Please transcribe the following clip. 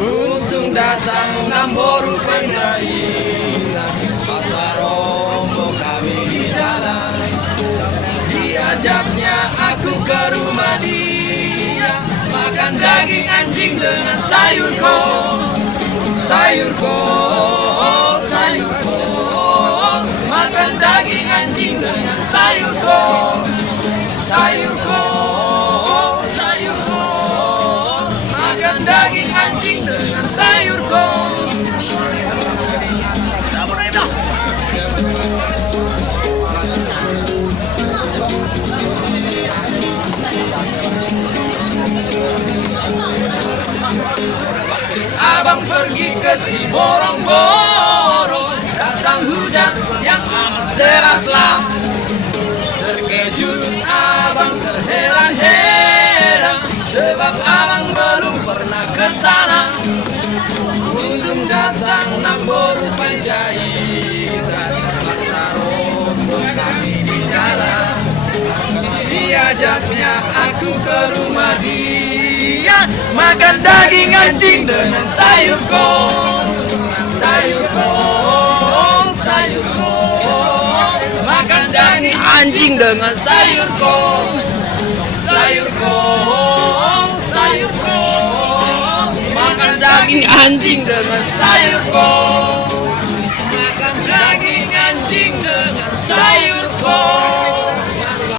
Untung datang Nambo rupanya hilang. Mata rombong kami di jalan. Diajaknya aku ke rumah dia, makan daging anjing dengan sayur kol. Sayur kol, sayur kol. Makan daging anjing dengan sayur kol. Sayur kol, sayur kol. Makan daging anjing dengan sayur kol. Abang pergi ke si borong-borong, datang hujan yang amat deraslah. Terkejut abang terheran-heran, sebab abang belum pernah ke sana. Untung datang Nambo Panjaitan, mata rombong kami di jalan. Diajaknya aku ke rumah dia, makan daging anjing dengan sayur kol. Sayur kol, sayur kol. Makan daging anjing dengan sayur kol. Sayur kol, sayur kol. Makan daging anjing dengan sayur kol.